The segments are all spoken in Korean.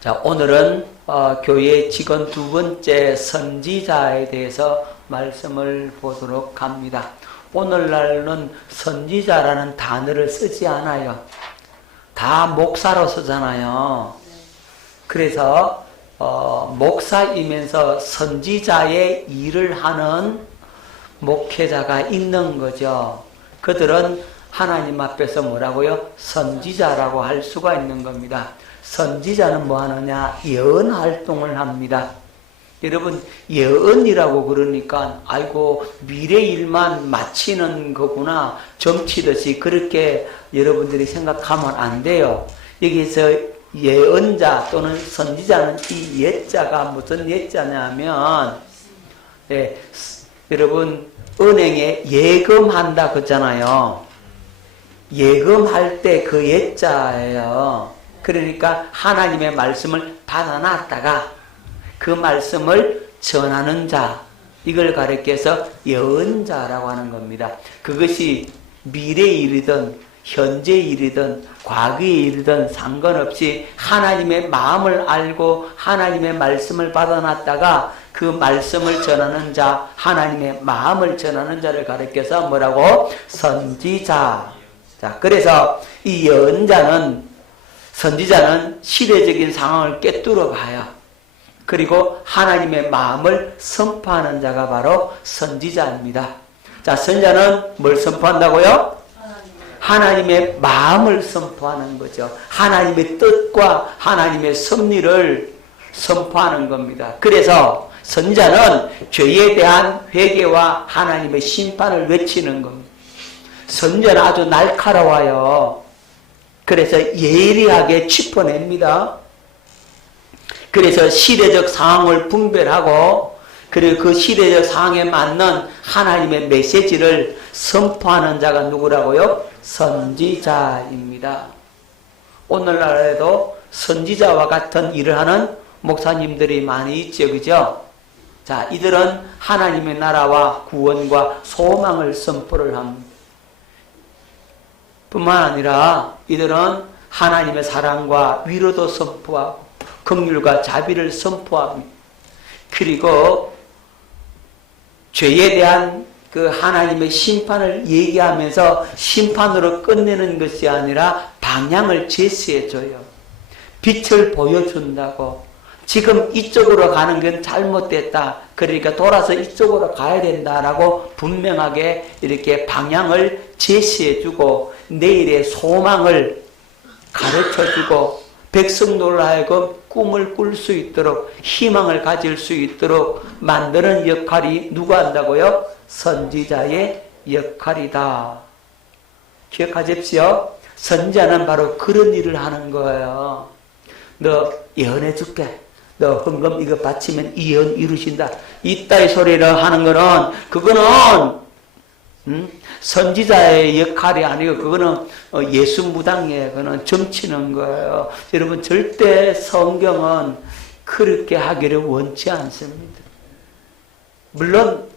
자, 오늘은 교회 직원 두 번째 선지자에 대해서 말씀을 보도록 합니다. 오늘날은 선지자라는 단어를 쓰지 않아요. 다 목사로 쓰잖아요. 그래서 목사이면서 선지자의 일을 하는 목회자가 있는 거죠. 그들은 하나님 앞에서 뭐라고요? 선지자라고 할 수가 있는 겁니다. 선지자는 뭐 하느냐? 예언 활동을 합니다. 여러분, 예언이라고 그러니까 아이고 미래 일만 마치는 거구나, 점치듯이 그렇게 여러분들이 생각하면 안 돼요. 여기서 예언자 또는 선지자는 이 예자가 무슨 예자냐면, 여러분 은행에 예금한다 그러잖아요. 예금할 때 그 예자예요. 그러니까 하나님의 말씀을 받아놨다가 그 말씀을 전하는 자, 이걸 가리켜서 예언자라고 하는 겁니다. 그것이 미래의 일이든 현재의 일이든 과거의 일이든 상관없이 하나님의 마음을 알고 하나님의 말씀을 받아놨다가 그 말씀을 전하는 자, 하나님의 마음을 전하는 자를 가리켜서 뭐라고? 선지자. 자, 그래서 이 예언자는, 선지자는 시대적인 상황을 꿰뚫어 봐요. 그리고 하나님의 마음을 선포하는 자가 바로 선지자입니다. 자, 선지자는 뭘 선포한다고요? 하나님의 마음을 선포하는 거죠. 하나님의 뜻과 하나님의 섭리를 선포하는 겁니다. 그래서 선지자는 죄에 대한 회개와 하나님의 심판을 외치는 겁니다. 선지자는 아주 날카로워요. 그래서 예리하게 짚어냅니다. 그래서 시대적 상황을 분별하고, 그리고 그 시대적 상황에 맞는 하나님의 메시지를 선포하는 자가 누구라고요? 선지자입니다. 오늘날에도 선지자와 같은 일을 하는 목사님들이 많이 있죠, 그죠? 자, 이들은 하나님의 나라와 구원과 소망을 선포를 합니다. 뿐만 아니라 이들은 하나님의 사랑과 위로도 선포하고 긍휼과 자비를 선포합니다. 그리고 죄에 대한 그 하나님의 심판을 얘기하면서 심판으로 끝내는 것이 아니라 방향을 제시해줘요. 빛을 보여준다고. 지금 이쪽으로 가는 건 잘못됐다. 그러니까 돌아서 이쪽으로 가야 된다라고 분명하게 이렇게 방향을 제시해주고 내일의 소망을 가르쳐주고 백성들로 하여금 꿈을 꿀 수 있도록 희망을 가질 수 있도록 만드는 역할이 누가 한다고요? 선지자의 역할이다. 기억하십시오. 선지자는 바로 그런 일을 하는 거예요. 너 예언해 줄게. 너 헌금 이거 바치면 이 예언 이루신다. 이따위 소리를 하는 거는, 그거는 선지자의 역할이 아니고 그거는 예수 무당이에요. 그거는 점치는 거예요. 여러분, 절대 성경은 그렇게 하기를 원치 않습니다. 물론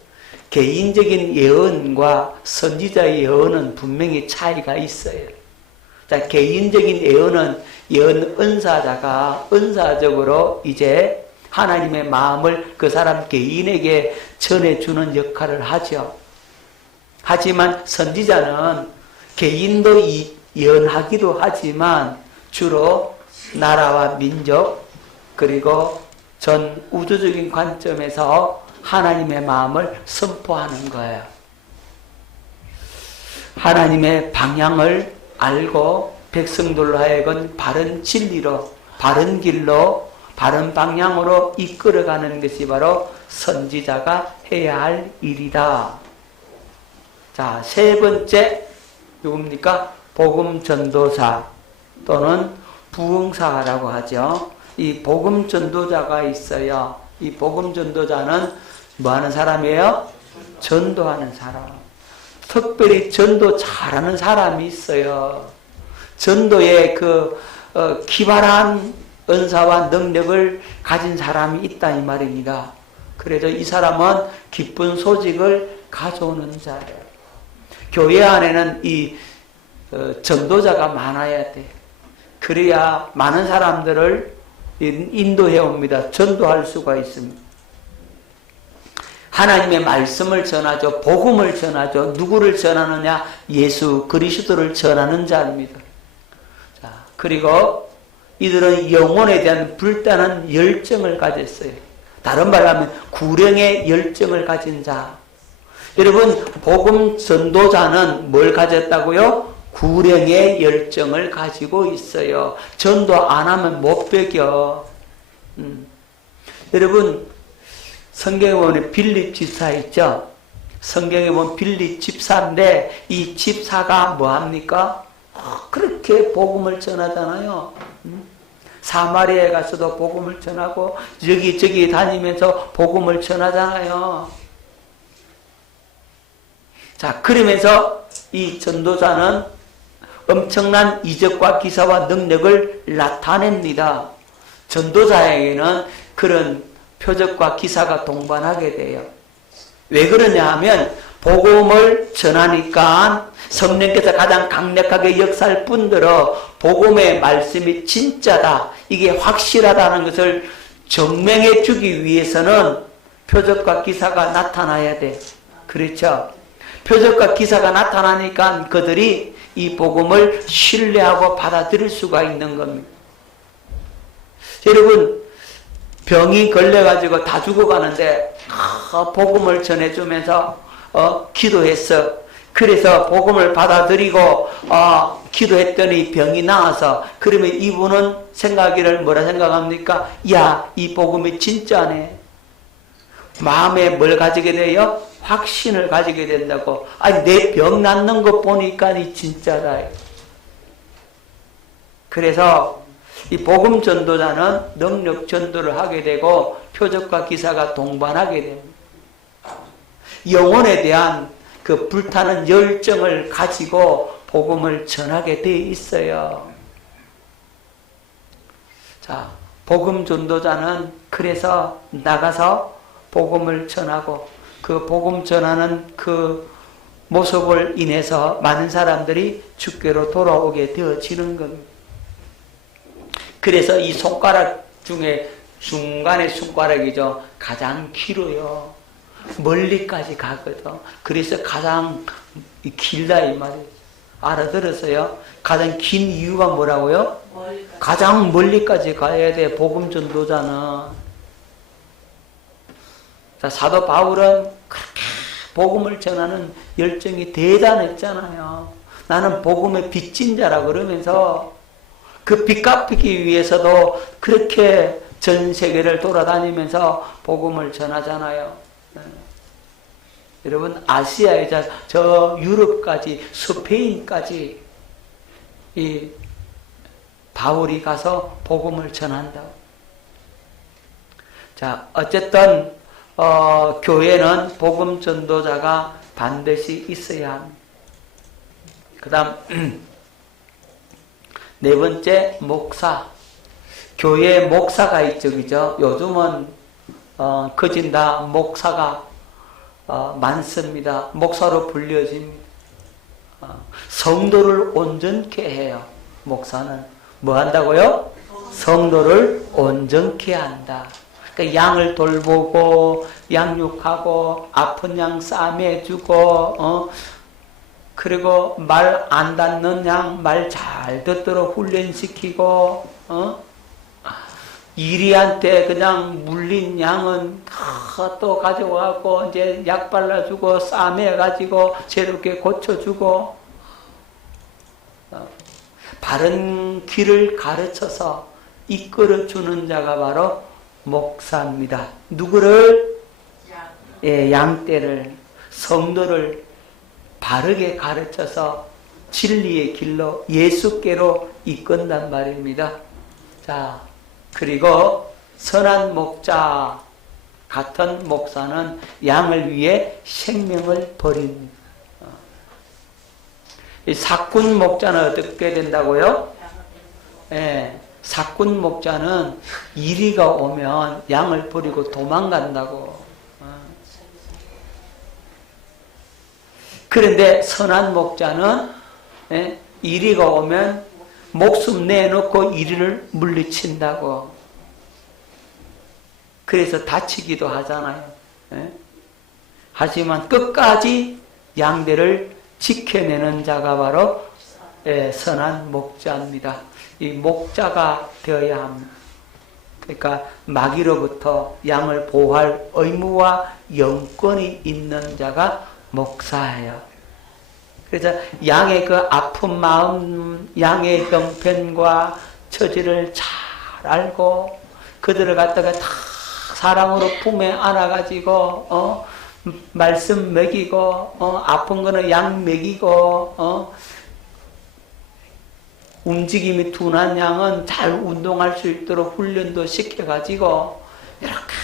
개인적인 예언과 선지자의 예언은 분명히 차이가 있어요. 자, 개인적인 예언은 예언 은사자가 은사적으로 이제 하나님의 마음을 그 사람 개인에게 전해주는 역할을 하죠. 하지만 선지자는 개인도 예언하기도 하지만 주로 나라와 민족 그리고 전 우주적인 관점에서 하나님의 마음을 선포하는 거예요. 하나님의 방향을 알고 백성들로 하여금 바른 진리로, 바른 길로, 바른 방향으로 이끌어가는 것이 바로 선지자가 해야 할 일이다. 자, 세 번째 누굽니까? 복음 전도사 또는 부흥사라고 하죠. 이 복음 전도자가 있어요. 이 복음 전도자는 뭐 하는 사람이에요? 전도하는 사람. 특별히 전도 잘하는 사람이 있어요. 전도의 그 기발한 은사와 능력을 가진 사람이 있다 이 말입니다. 그래서 이 사람은 기쁜 소식을 가져오는 자예요. 교회 안에는 이 전도자가 많아야 돼. 그래야 많은 사람들을 인도해 옵니다. 전도할 수가 있습니다. 하나님의 말씀을 전하죠. 복음을 전하죠. 누구를 전하느냐? 예수 그리스도를 전하는 자입니다. 자, 그리고 이들은 영혼에 대한 불타는 열정을 가졌어요. 다른 말로 하면 구령의 열정을 가진 자. 여러분, 복음 전도자는 뭘 가졌다고요? 구령의 열정을 가지고 있어요. 전도 안 하면 못 배겨. 여러분, 성경에 보면 빌립 집사 있죠? 성경에 보면 빌립 집사인데 이 집사가 뭐합니까? 그렇게 복음을 전하잖아요. 사마리아에 가서도 복음을 전하고 여기저기 다니면서 복음을 전하잖아요. 자, 그러면서 이 전도자는 엄청난 이적과 기사와 능력을 나타냅니다. 전도자에게는 그런 표적과 기사가 동반하게 돼요. 왜 그러냐 하면 복음을 전하니까 성령께서 가장 강력하게 역사할 뿐더러 복음의 말씀이 진짜다, 이게 확실하다는 것을 증명해 주기 위해서는 표적과 기사가 나타나야 돼. 그렇죠? 표적과 기사가 나타나니까 그들이 이 복음을 신뢰하고 받아들일 수가 있는 겁니다. 여러분, 병이 걸려가지고 다 죽어가는데 복음을 전해주면서 기도했어. 그래서 복음을 받아들이고 기도했더니 병이 나아서, 그러면 이분은 생각하기를 뭐라 생각합니까? 야, 이 복음이 진짜네. 마음에 뭘 가지게 돼요? 확신을 가지게 된다고. 아니, 내 병 낫는 거 보니까 이 진짜다. 그래서 이 복음 전도자는 능력 전도를 하게 되고 표적과 기사가 동반하게 됩니다. 영혼에 대한 그 불타는 열정을 가지고 복음을 전하게 돼 있어요. 자, 복음 전도자는 그래서 나가서 복음을 전하고 그 복음 전하는 그 모습을 인해서 많은 사람들이 주께로 돌아오게 되어지는 겁니다. 그래서 이 손가락 중에 중간의 손가락이죠. 가장 길어요. 멀리까지 가거든. 그래서 가장 길다 이 말이에요. 알아들었어요? 가장 긴 이유가 뭐라고요? 가장 멀리까지 가야 돼, 복음 전도자는. 자, 사도 바울은 그렇게 복음을 전하는 열정이 대단했잖아요. 나는 복음의 빚진 자라 그러면서 그 빚 갚기 위해서도 그렇게 전 세계를 돌아다니면서 복음을 전하잖아요. 네. 여러분, 아시아에 저 유럽까지, 스페인까지 이 바울이 가서 복음을 전한다. 자, 어쨌든 교회는 복음 전도자가 반드시 있어야 합니다. 그 다음 네 번째, 목사. 교회에 목사가 있죠, 그죠? 요즘은 거진 다 목사가 많습니다. 목사로 불려집니다. 성도를 온전케 해요. 목사는 뭐 한다고요? 성도를 온전케 한다. 그러니까 양을 돌보고 양육하고 아픈 양 싸매주고 그리고 말 안 닿는 양 말 잘 듣도록 훈련시키고 이리한테 그냥 물린 양은 또 가져와고 이제 약 발라주고 싸매가지고 새롭게 고쳐주고 바른 길을 가르쳐서 이끌어주는 자가 바로 목사입니다. 누구를? 양떼를, 성도를 바르게 가르쳐서 진리의 길로 예수께로 이끈단 말입니다. 자, 그리고 선한 목자 같은 목사는 양을 위해 생명을 버립니다. 이 사꾼 목자는 어떻게 된다고요? 사꾼 목자는 이리가 오면 양을 버리고 도망간다고. 그런데 선한 목자는 이리가 오면 목숨 내놓고 이리를 물리친다고. 그래서 다치기도 하잖아요. 예? 하지만 끝까지 양떼를 지켜내는 자가 바로 선한 목자입니다. 이 목자가 되어야 합니다. 그러니까 마귀로부터 양을 보호할 의무와 영권이 있는 자가 목사예요. 그래서 양의 그 아픈 마음, 양의 형편과 처지를 잘 알고 그들을 갖다가 다 사랑으로 품에 안아가지고 말씀 먹이고 아픈 거는 양 먹이고 움직임이 둔한 양은 잘 운동할 수 있도록 훈련도 시켜가지고 이렇게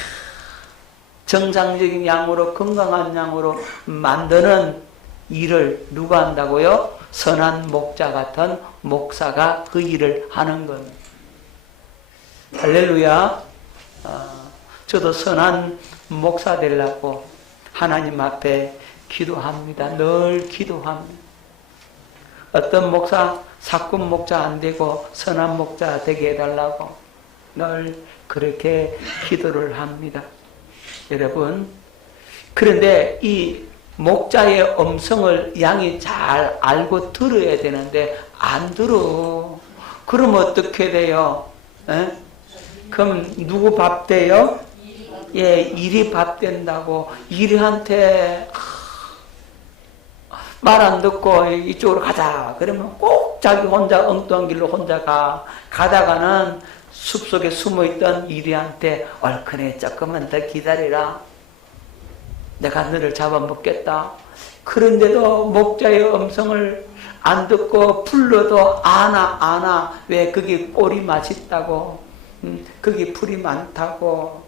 정상적인 양으로 건강한 양으로 만드는 일을 누가 한다고요? 선한 목자 같은 목사가 그 일을 하는 겁니다. 할렐루야. 저도 선한 목사 되려고 하나님 앞에 기도합니다. 늘 기도합니다. 어떤 목사 사꾼 목자 안 되고 선한 목자 되게 해달라고 늘 그렇게 기도를 합니다. 여러분, 그런데 이 목자의 음성을 양이 잘 알고 들어야 되는데 안 들어. 그럼 어떻게 돼요? 에? 그럼 누구 밥 돼요? 예, 일이 밥 된다고. 일이한테 말 안 듣고 이쪽으로 가자. 그러면 꼭 자기 혼자 엉뚱한 길로 혼자 가. 가다가는 숲속에 숨어있던 일이한테 얼큰해 조금만 더 기다리라. 내가 너를 잡아먹겠다. 그런데도 목자의 음성을 안 듣고 불러도 안아. 왜? 그게 꼴이 맛있다고. 그게 풀이 많다고.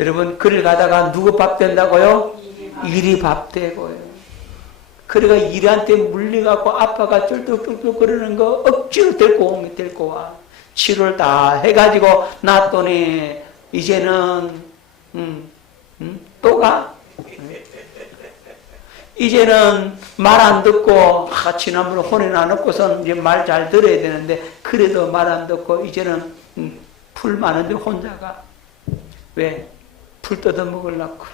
여러분, 그를 가다가 누구 밥 된다고요? 일이 밥 되고요. 그래가 일한테 물려갖고 아빠가 쫄뚝쫄뚝 그러는 거 억지로 데리고 와. 치료를 다 해가지고 놨더니 이제는 또 가? 이제는 말 안 듣고 지난번에 혼인 안 얻고선 이제 말 잘 들어야 되는데 그래도 말 안 듣고 이제는 풀 많은데 혼자 가. 왜? 풀 뜯어 먹으려고.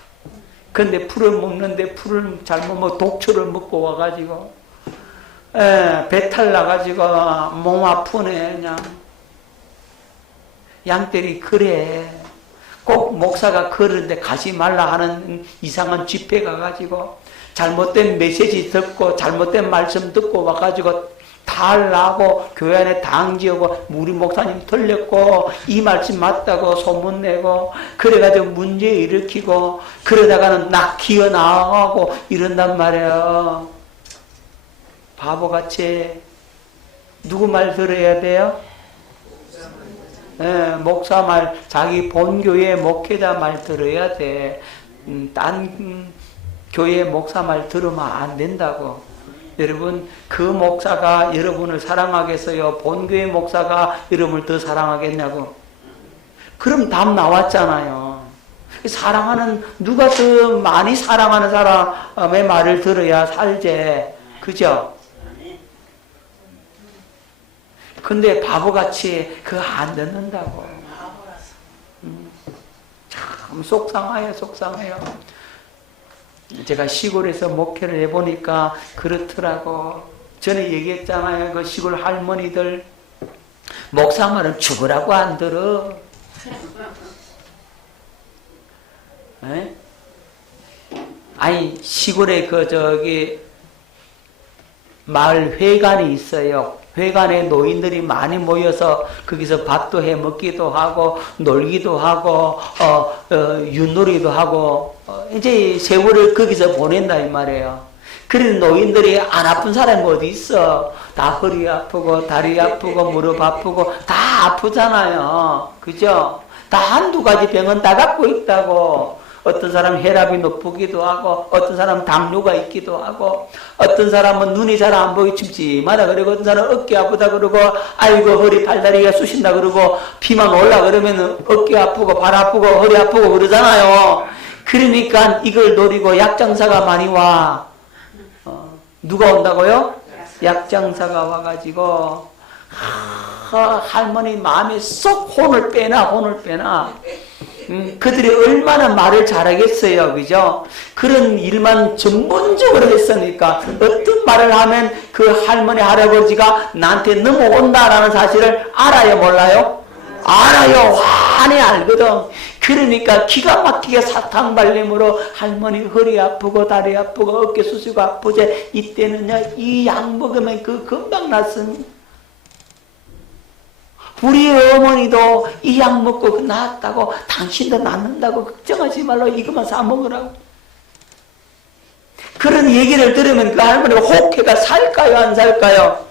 근데 풀을 먹는데 풀을 잘못 먹어 독초를 먹고 와가지고 배탈 나가지고 몸 아프네. 그냥 양떼리 그래. 꼭 목사가 그러는데 가지 말라 하는 이상한 집회 가가지고 잘못된 메시지 듣고 잘못된 말씀 듣고 와가지고 탈나고 교회 안에 당지하고 우리 목사님 틀렸고 이 말씀 맞다고 소문내고 그래가지고 문제 일으키고 그러다가는 나 기어 나가고 이런단 말이에요. 바보같이. 누구 말 들어야 돼요? 목사 말, 자기 본교회 목회자 말 들어야 돼. 딴 교회 목사 말 들으면 안 된다고. 여러분, 그 목사가 여러분을 사랑하겠어요? 본교회 목사가 여러분을 더 사랑하겠냐고? 그럼 답 나왔잖아요. 사랑하는, 누가 더 많이 사랑하는 사람의 말을 들어야 살제. 그죠? 근데 바보같이 그거 안 듣는다고. 참 속상해요. 제가 시골에서 목회를 해보니까 그렇더라고. 전에 얘기했잖아요. 그 시골 할머니들 목사 말은 죽으라고 안 들어. 에? 아니 시골에 마을 회관이 있어요. 회관에 노인들이 많이 모여서 거기서 밥도 해 먹기도 하고 놀기도 하고 윷놀이도 하고 이제 세월을 거기서 보낸다 이 말이에요. 그런 노인들이 안 아픈 사람이 어디 있어. 다 허리 아프고 다리 아프고 무릎 아프고 다 아프잖아요. 그죠? 다 한두 가지 병은 다 갖고 있다고. 어떤 사람은 혈압이 높기도 하고 어떤 사람은 당뇨가 있기도 하고 어떤 사람은 눈이 잘 안 보이 침침하다 그러고 어떤 사람은 어깨 아프다 그러고 아이고 허리 팔다리가 쑤신다 그러고 피만 올라 그러면 어깨 아프고 발 아프고 허리 아프고 그러잖아요. 그러니까 이걸 노리고 약장사가 많이 와. 누가 온다고요? 약장사가 와가지고 할머니 마음에 쏙 혼을 빼나. 그들이 얼마나 말을 잘하겠어요. 그죠? 그런 일만 전문적으로 했으니까 어떤 말을 하면 그 할머니 할아버지가 나한테 넘어온다라는 사실을 알아요, 몰라요? 알아요. 환히 알거든. 그러니까 기가 막히게 사탕발림으로 할머니 허리 아프고 다리 아프고 어깨 수수가 아프지. 이때는요, 이 약 먹으면 그 금방 낫습니다. 우리 어머니도 이 약 먹고 낫다고, 당신도 낫는다고 걱정하지 말고 이것만 사 먹으라고. 그런 얘기를 들으면 그 할머니가 혹해가 살까요, 안 살까요?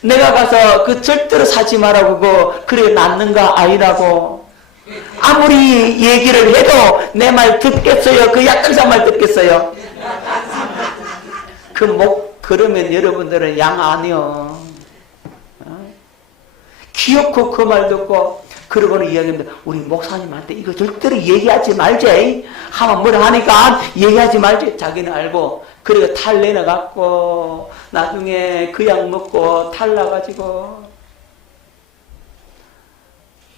내가 가서 그 절대로 사지 말라고 그래 낫는가 아니라고. 아무리 얘기를 해도 내 말 듣겠어요? 그 약장사 말 듣겠어요? 그러면 여러분들은 양 아니요. 귀엽고 그 말 듣고 그러고는 이야기합니다. 우리 목사님한테 이거 절대로 얘기하지 말지. 하면 뭐라 하니까 얘기하지 말지. 자기는 알고. 그리고 탈 내려갖고 나중에 그 약 먹고 탈 나가지고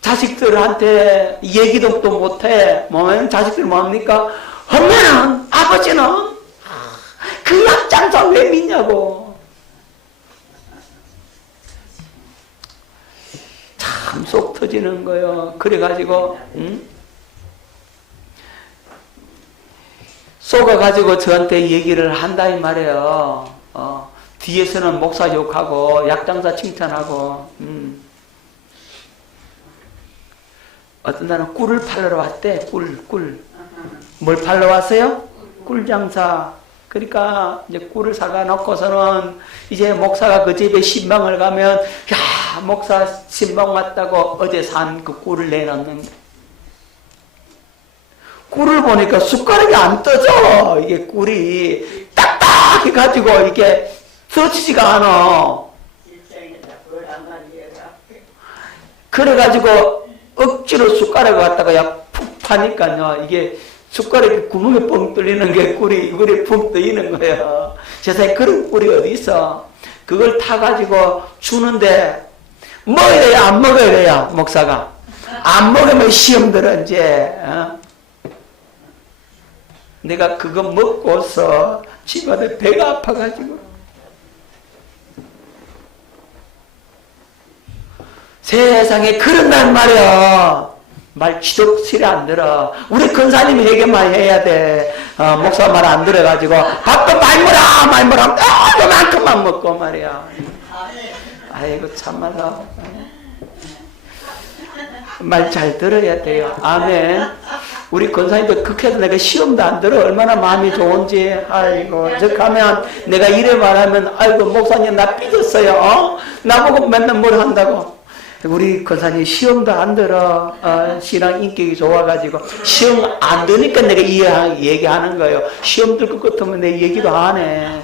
자식들한테 얘기도 또 못해. 자식들 뭐합니까? 엄마는 아버지는 그 약장사 왜 믿냐고. 참 속 터지는 거요. 그래가지고 속아가지고 저한테 얘기를 한다 이 말이에요. 뒤에서는 목사 욕하고 약장사 칭찬하고 어떤 날은 꿀을 팔러 왔대. 꿀. 뭘 팔러 왔어요? 꿀장사. 그러니까 이제 꿀을 사가 놓고서는 이제 목사가 그 집에 신방을 가면 야 목사 신방 왔다고 어제 산 그 꿀을 내놓는데 꿀을 보니까 숟가락이 안 떠져. 이게 꿀이 딱딱해가지고 이게 써지지가 않아. 그래가지고 억지로 숟가락을 갖다가 푹 파니까요 이게 숟가락이 구멍에 뻥 뚫리는 게 꿀이 푹 뜨이는 거예요. 세상에 그런 꿀이 어디 있어. 그걸 타가지고 주는데 먹어야 안 먹어야 돼요. 목사가 안 먹으면 시험 들어 이제. 내가 그거 먹고서 집안에 배가 아파가지고 세상에 그런 날 말이야. 말 지독스레 안 들어. 우리 근사님이 얘기만 해야 돼. 목사 말 안 들어가지고 밥도 많이 먹으라 요만큼만 먹고 말이야. 아이고 참말로 말 잘 들어야 돼요. 아멘. 우리 근사님도 극해서 내가 시험도 안 들어. 얼마나 마음이 좋은지. 아이고 적하면 내가 이래 말하면 아이고 목사님 나 삐졌어요. 나보고 맨날 뭘 한다고. 우리 권사님 시험도 안 들어. 신앙 인격이 좋아가지고 시험 안 드니까 내가 이 얘기하는 거예요. 시험 들 것 같으면 내 얘기도 안 해.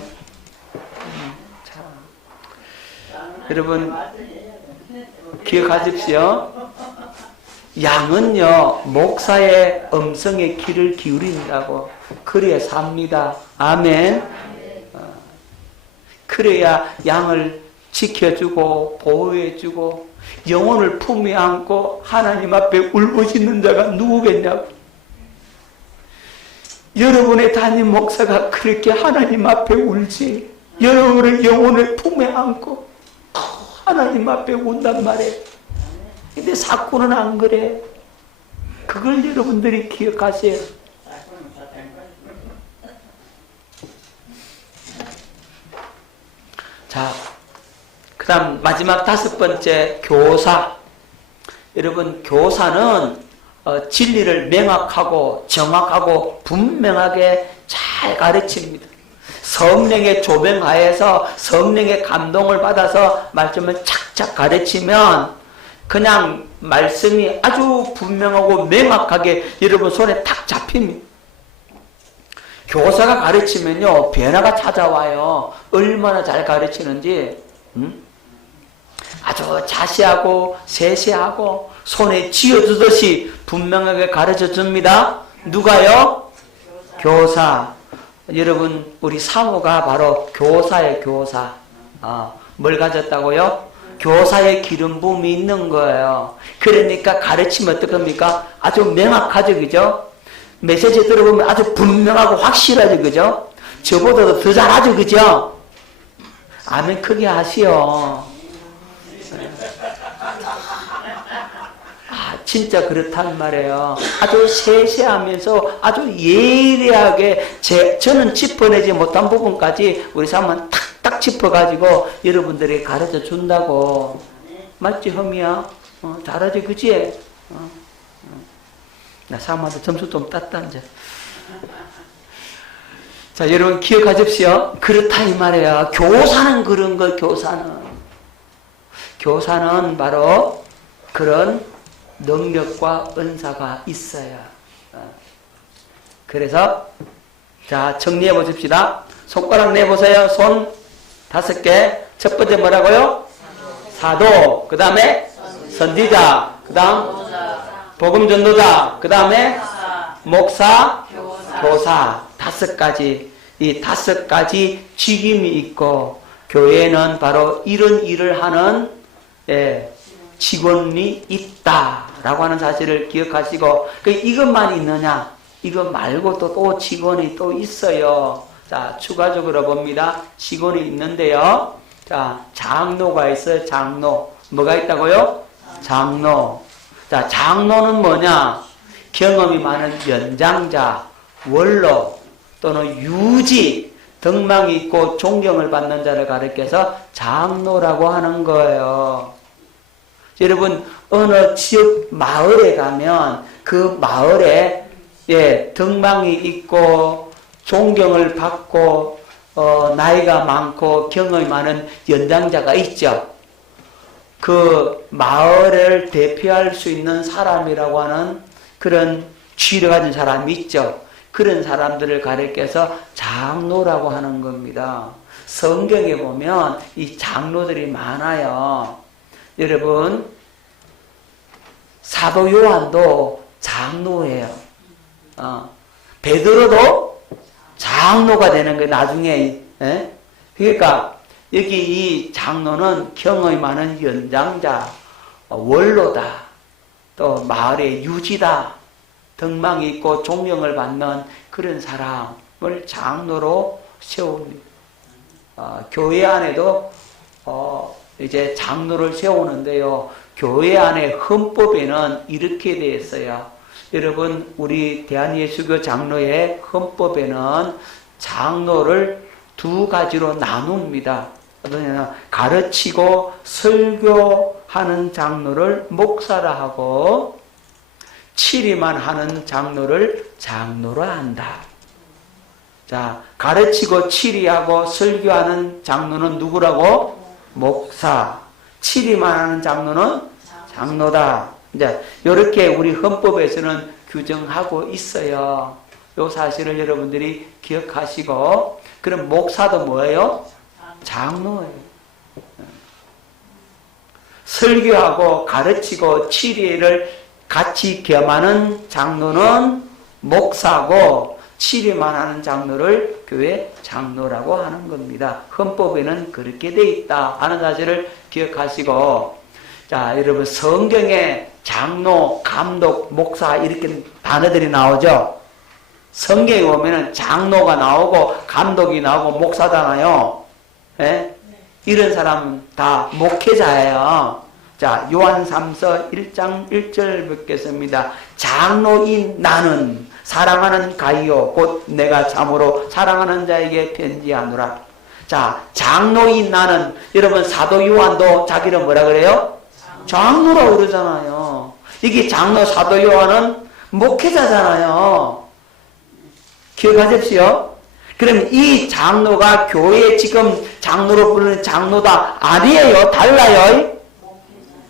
자, 여러분 기억하십시오. 양은요 목사의 음성에 귀를 기울인다고. 그래야 삽니다. 아멘. 그래야 양을 지켜주고 보호해주고 영혼을 품에 안고 하나님 앞에 울부짖는 자가 누구겠냐고. 여러분의 담임 목사가 그렇게 하나님 앞에 울지. 여러분의 영혼을 품에 안고 하나님 앞에 운단 말이에요. 근데 사건은 안 그래. 그걸 여러분들이 기억하세요. 자, 그 다음 마지막 5번째 교사. 여러분 교사는 진리를 명확하고 정확하고 분명하게 잘 가르칩니다. 성령의 조명하에서 성령의 감동을 받아서 말씀을 착착 가르치면 그냥 말씀이 아주 분명하고 명확하게 여러분 손에 탁 잡힙니다. 교사가 가르치면요 변화가 찾아와요. 얼마나 잘 가르치는지. 아주 자세하고 세세하고 손에 쥐어주듯이 분명하게 가르쳐 줍니다. 누가요? 교사. 여러분 우리 사모가 바로 교사의 교사. 뭘 가졌다고요? 교사의 기름 부음이 있는 거예요. 그러니까 가르치면 어떡합니까? 아주 명확하죠, 그죠? 메시지 들어보면 아주 분명하고 확실하죠, 그죠? 저보다도 더 잘하죠, 그죠? 아멘 크게 하시오. 진짜 그렇단 말이에요. 아주 세세하면서 아주 예리하게 저는 짚어내지 못한 부분까지 우리 사람은 탁탁 짚어가지고 여러분들이 가르쳐 준다고. 맞지, 흠이야? 잘하지, 그지? 나 사람한테 점수 좀 땄다, 이제. 자, 여러분 기억하십시오. 그렇다 이 말이에요. 교사는 그런 거, 교사는 바로 그런 능력과 은사가 있어요. 그래서 자, 정리해 보십시다. 손가락 내보세요. 손 5개. 첫 번째 뭐라고요? 사도. 그 다음에 선지자. 그 다음 복음전도자. 그 다음에 목사, 교사. 5가지. 이 5가지 직임이 있고 교회는 바로 이런 일을 하는 직원이 있다라고 하는 사실을 기억하시고, 이것만 있느냐? 이거 말고 또 직원이 또 있어요. 자, 추가적으로 봅니다. 직원이 있는데요. 자, 장로가 있어요. 장로. 뭐가 있다고요? 장로. 자, 장로는 뭐냐? 경험이 많은 연장자, 원로 또는 유지, 덕망이 있고 존경을 받는 자를 가리켜서 장로라고 하는 거예요. 여러분, 어느 지역 마을에 가면 그 마을에 덕망이 있고 존경을 받고 나이가 많고 경험이 많은 연장자가 있죠. 그 마을을 대표할 수 있는 사람이라고 하는 그런 지위를 가진 사람이 있죠. 그런 사람들을 가리켜서 장로라고 하는 겁니다. 성경에 보면 이 장로들이 많아요. 여러분, 사도 요한도 장로예요. 베드로도 장로가 되는 거예요, 나중에. 그러니까, 여기 이 장로는 경험이 많은 연장자, 원로다. 또 마을의 유지다. 덕망이 있고 존경을 받는 그런 사람을 장로로 세웁니다. 교회 안에도 이제 장로를 세우는데요. 교회 안에 헌법에는 이렇게 되어 있어요. 여러분, 우리 대한예수교 장로의 헌법에는 장로를 2가지로 나눕니다. 어떠냐, 가르치고 설교하는 장로를 목사라 하고 치리만 하는 장로를 장로로 한다. 자, 가르치고 치리하고 설교하는 장로는 누구라고? 목사. 치리만 하는 장로는 장로다. 이제 이렇게 우리 헌법에서는 규정하고 있어요. 이 사실을 여러분들이 기억하시고, 그럼 목사도 뭐예요? 장로예요. 설교하고 가르치고 치리를 같이 겸하는 장로는 목사고, 치리만 하는 장로를 교회 장로라고 하는 겁니다. 헌법에는 그렇게 돼 있다 하는 사실을 기억하시고, 자, 여러분, 성경에 장로, 감독, 목사 이렇게 단어들이 나오죠. 성경에 보면은 장로가 나오고 감독이 나오고 목사잖아요. 예? 이런 사람은 다 목회자예요. 자, 요한 3서 1장 1절 뵙겠습니다. 장로인 나는 사랑하는 가이오 곧 내가 참으로 사랑하는 자에게 편지하노라. 자, 장로인 나는, 여러분 사도 요한도 자기를 뭐라 그래요? 장로라고 그러잖아요. 이게 장로 사도 요한은 목회자잖아요. 기억하십시오. 그럼 이 장로가 교회에 지금 장로로 부르는 장로다 아니에요. 달라요.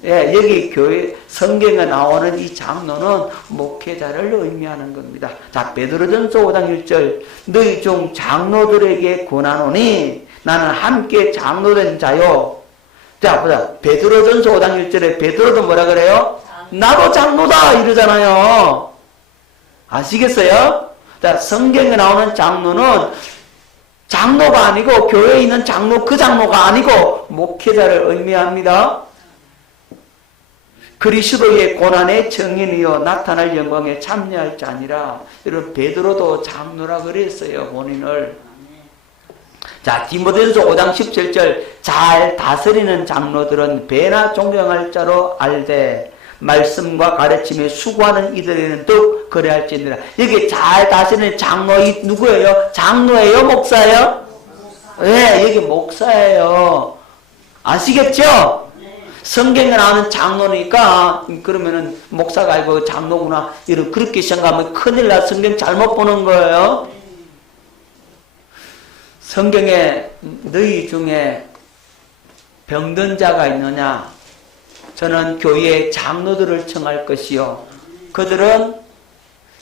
예, 여기 교회 성경에 나오는 이 장로는 목회자를 의미하는 겁니다. 자, 베드로전서 5장 1절 너희 중 장로들에게 권하노니 나는 함께 장로된 자요. 자, 보자. 베드로전서 5장 1절에 베드로도 뭐라 그래요? 나도 장로다 이러잖아요. 아시겠어요? 자, 성경에 나오는 장로는 장로가 아니고 교회에 있는 장로 그 장로가 아니고 목회자를 의미합니다. 그리스도의 고난의 정인이요 나타날 영광에 참여할 자니라. 여러분 베드로도 장로라 그랬어요. 본인을. 자, 디모데전서 5장 17절 잘 다스리는 장로들은 배나 존경할 자로 알되 말씀과 가르침에 수고하는 이들에는 더욱 그래할지니라. 여기 잘 다스리는 장로이 누구예요? 장로예요? 목사예요? 네, 여기 목사예요. 아시겠죠? 성경에 나오는 장로니까 그러면은 목사가 아니고 장로구나 이런 그렇게 생각하면 큰일 나. 성경 잘못 보는 거예요. 성경에 너희 중에 병든 자가 있느냐? 저는 교회의 장로들을 청할 것이요 그들은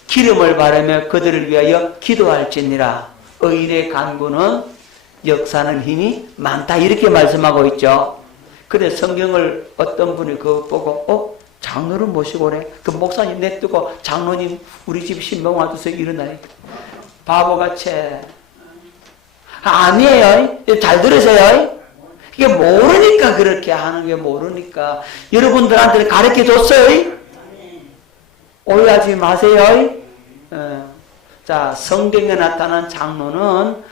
기름을 바르며 그들을 위하여 기도할지니라. 의인의 간구는 역사하는 힘이 많다 이렇게 말씀하고 있죠. 근데 성경을 어떤 분이 그거 보고 장로를 모시고 오래. 그 목사님 내뜨고 장로님 우리 집 신병 와주세요 이러나요? 바보같이. 아니에요. 잘 들으세요. 이게 모르니까 그렇게 하는 게 모르니까. 여러분들한테 가르쳐줬어요. 오해하지 마세요. 자, 성경에 나타난 장로는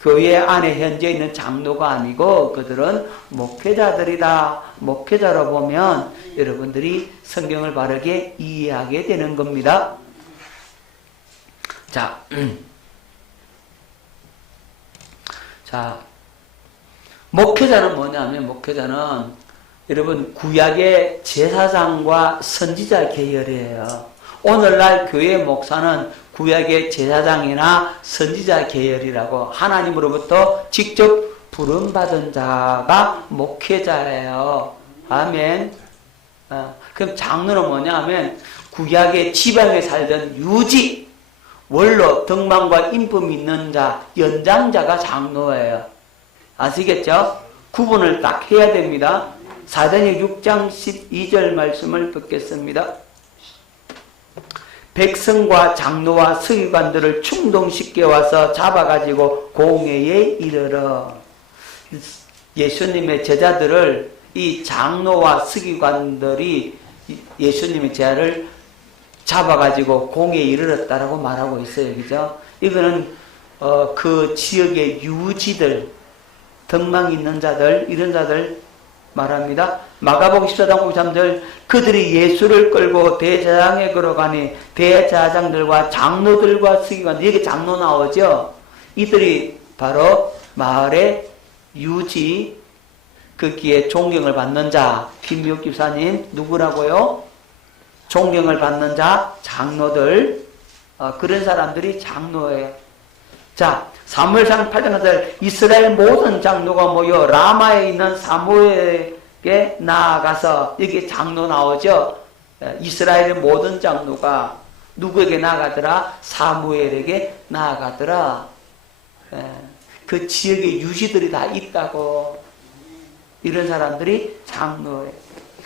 교회 안에 현재 있는 장로가 아니고 그들은 목회자들이다. 목회자로 보면 여러분들이 성경을 바르게 이해하게 되는 겁니다. 자, 자, 목회자는 뭐냐면 목회자는 여러분 구약의 제사장과 선지자 계열이에요. 오늘날 교회 목사는 구약의 제사장이나 선지자 계열이라고 하나님으로부터 직접 부름받은 자가 목회자예요. 아멘. 그럼 장로는 뭐냐면 구약의 지방에 살던 유지, 원로, 덕망과 인품이 있는 자, 연장자가 장로예요. 아시겠죠? 구분을 딱 해야 됩니다. 사도행전 6장 12절 말씀을 듣겠습니다. 백성과 장로와 서기관들을 충동시켜 와서 잡아가지고 공회에 이르러. 예수님의 제자들을 이 장로와 서기관들이 예수님의 제자를 잡아가지고 공회에 이르렀다라고 말하고 있어요. 그죠? 이거는 그 지역의 유지들, 덕망 있는 자들, 이런 자들 말합니다. 마가복음 14장 53절 그들이 예수를 끌고 대제사장에 걸어가니 대제사장들과 장로들과 서기관, 여기 장로 나오죠. 이들이 바로 마을의 유지, 거기에 존경을 받는 자, 김미옥 집사님 누구라고요? 존경을 받는 자, 장로들, 그런 사람들이 장로예요. 자, 사무엘상 8장 이스라엘 모든 장로가 모여 라마에 있는 사무엘에게 나아가서, 여기 장로 나오죠. 이스라엘의 모든 장로가 누구에게 나아가더라? 사무엘에게 나아가더라. 그 지역에 유지들이 다 있다고. 이런 사람들이 장로예요.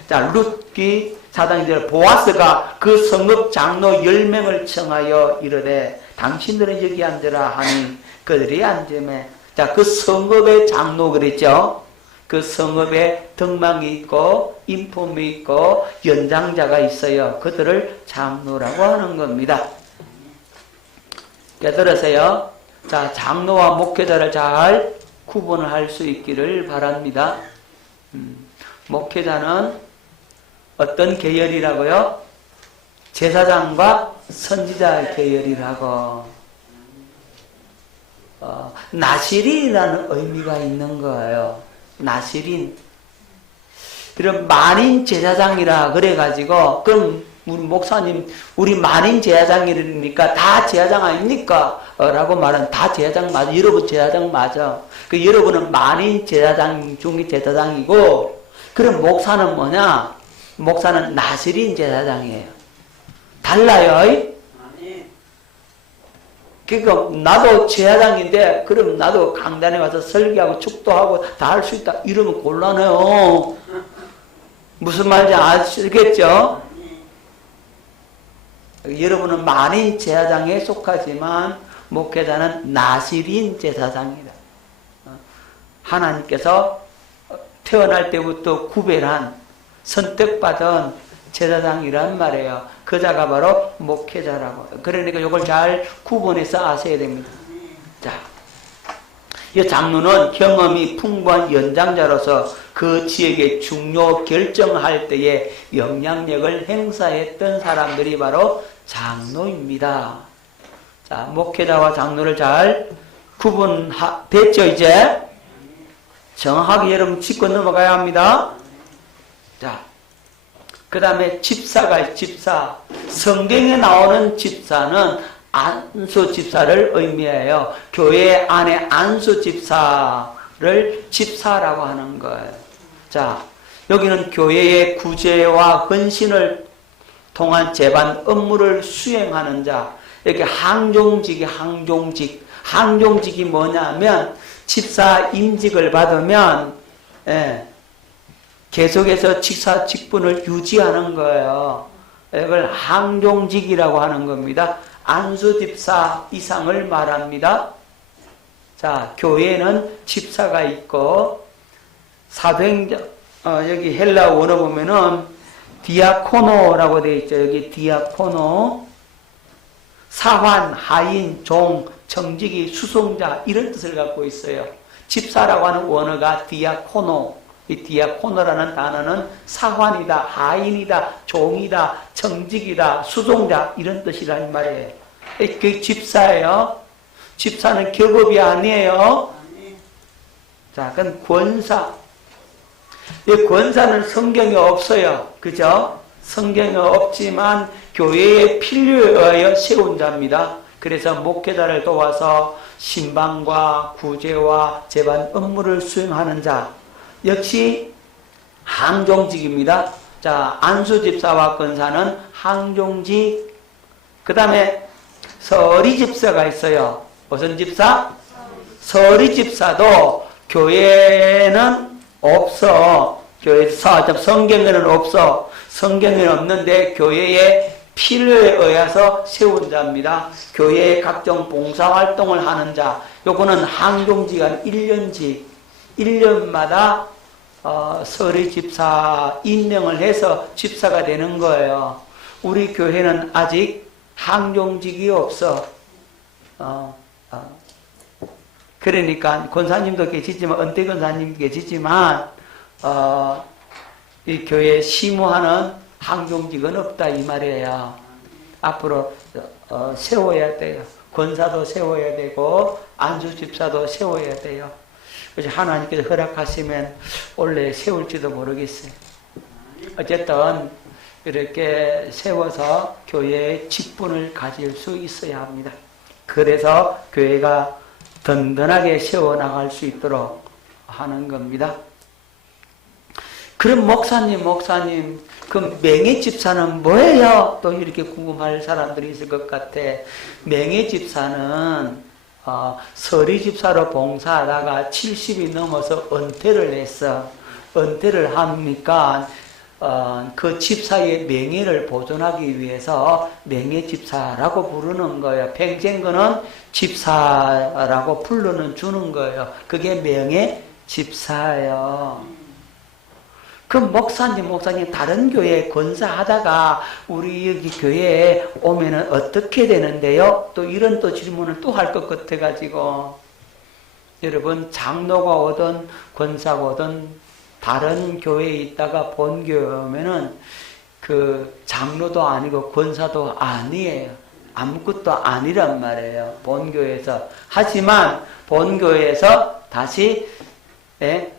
자, 룻기 4장에 보아스가 그 성읍 장로 10명을 청하여 이르되 당신들은 여기 앉으라 하니 그들이 앉으매. 자, 그 성읍의 장로 그랬죠. 그 성읍에 덕망이 있고 인품이 있고 연장자가 있어요. 그들을 장로라고 하는 겁니다. 깨달으세요? 자, 장로와 목회자를 잘 구분을 할 수 있기를 바랍니다. 목회자는 어떤 계열이라고요? 제사장과 선지자 계열이라고. 나시린이라는 의미가 있는 거예요. 나시린. 그럼 만인 제사장이라 그래가지고, 그럼 우리 목사님, 우리 만인 제사장이니까 다 제사장 아닙니까? 라고 말하면 다 제사장 맞아. 여러분 제사장 맞아. 그 여러분은 만인 제사장 중에 제사장이고, 그럼 목사는 뭐냐? 목사는 나시린 제사장이에요. 달라요. 그러니까 나도 제사장인데 그럼 나도 강단에 와서 설교하고 축도하고 다 할 수 있다. 이러면 곤란해요. 무슨 말인지 아시겠죠? 여러분은 만인 제사장에 속하지만 목회자는 나시린 제사장이다. 하나님께서 태어날 때부터 구별한 선택받은 제사장이란 말이에요. 그 자가 바로 목회자라고. 그러니까 이걸 잘 구분해서 아셔야 됩니다. 자, 이 장로는 경험이 풍부한 연장자로서 그 지역의 중요 결정할 때에 영향력을 행사했던 사람들이 바로 장로입니다. 자, 목회자와 장로를 잘 됐죠, 이제? 정확하게 여러분 짚고 넘어가야 합니다. 자, 그 다음에 집사가 집사. 성경에 나오는 집사는 안수 집사를 의미해요. 교회 안에 안수 집사를 집사라고 하는 거예요. 자, 여기는 교회의 구제와 헌신을 통한 재반 업무를 수행하는 자. 이렇게 항종직이 항종직. 항종직이 뭐냐면 집사 임직을 받으면 계속해서 집사 직분을 유지하는 거예요. 이걸 항종직이라고 하는 겁니다. 안수집사 이상을 말합니다. 자, 교회에는 집사가 있고 사도행전 여기 헬라 원어 보면은 디아코노라고 되어 있죠. 여기 디아코노, 사환, 하인, 종, 정직이, 수송자 이런 뜻을 갖고 있어요. 집사라고 하는 원어가 디아코노. 이 디아코노라는 단어는 사환이다, 하인이다, 종이다, 정직이다, 수송자 이런 뜻이란 말이에요. 그 집사예요. 집사는 격업이 아니에요. 자, 그건 권사. 이 권사는 성경에 없어요. 그죠? 성경에 없지만 교회의 필요에 의하여 세운 자입니다. 그래서 목회자를 도와서 신방과 구제와 재반 업무를 수행하는 자. 역시 항종직입니다. 자, 안수집사와 권사는 항종직. 그 다음에 서리집사가 있어요. 무슨 집사? 서리집사도 교회는 없어. 교회에서 성경에는 없어. 성경에는 없는데 교회의 필요에 의해서 세운 자입니다. 교회의 각종 봉사활동을 하는 자. 요거는 항종직은 1년직. 1년마다 서리 집사 임명을 해서 집사가 되는 거예요. 우리 교회는 아직 항종직이 없어. 그러니까 권사님도 계시지만 은퇴 권사님도 계시지만 이 교회에 심우하는 항종직은 없다 이 말이에요. 앞으로 세워야 돼요. 권사도 세워야 되고 안수 집사도 세워야 돼요. 그래서 하나님께서 허락하시면 원래 세울지도 모르겠어요. 어쨌든 이렇게 세워서 교회의 직분을 가질 수 있어야 합니다. 그래서 교회가 든든하게 세워나갈 수 있도록 하는 겁니다. 그럼 목사님 그 맹해집사는 뭐예요? 또 이렇게 궁금할 사람들이 있을 것 같아. 맹해집사는 서리집사로 봉사하다가 70이 넘어서 은퇴를 했어. 은퇴를 하니까 그 집사의 명예를 보존하기 위해서 명예집사라고 부르는 거예요. 평생 그는 집사라고 불러는 주는 거예요. 그게 명예집사예요. 그 목사님 다른 교회에 권사하다가 우리 여기 교회에 오면은 어떻게 되는데요? 또 이런 또 질문을 또 할 것 같아가지고 여러분 장로가 오든 권사가 오든 다른 교회에 있다가 본교회에 오면은 그 장로도 아니고 권사도 아니에요. 아무것도 아니란 말이에요. 본교회에서. 하지만 본교회에서 다시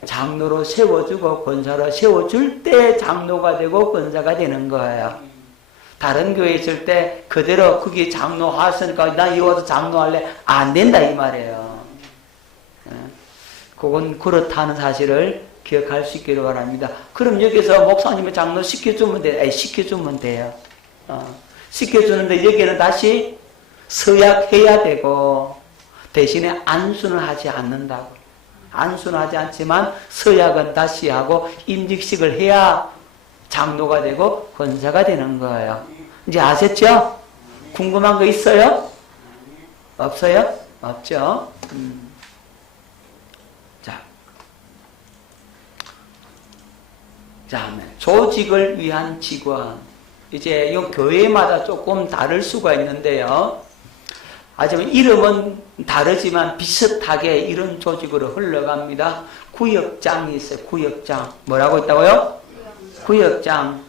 장로로 세워주고 권사로 세워줄 때 장로가 되고 권사가 되는 거예요. 다른 교회에 있을 때 그대로 거기 장로 하셨으니까 나 이와서 장로할래 안 된다 이 말이에요. 그건 그렇다는 사실을 기억할 수 있기를 바랍니다. 그럼 여기서 목사님의 장로 시켜주면 돼요. 시켜주면 돼요. 시켜주는데 여기는 다시 서약해야 되고 대신에 안수는 하지 않는다고. 안수는 하지 않지만 서약은 다시 하고 임직식을 해야 장로가 되고 권사가 되는 거예요. 이제 아셨죠? 궁금한 거 있어요? 없어요? 없죠? 자, 조직을 위한 직원. 이제 이 교회마다 조금 다를 수가 있는데요. 하지만 이름은 다르지만 비슷하게 이런 조직으로 흘러갑니다. 구역장이 있어요. 구역장. 뭐라고 있다고요? 구역장.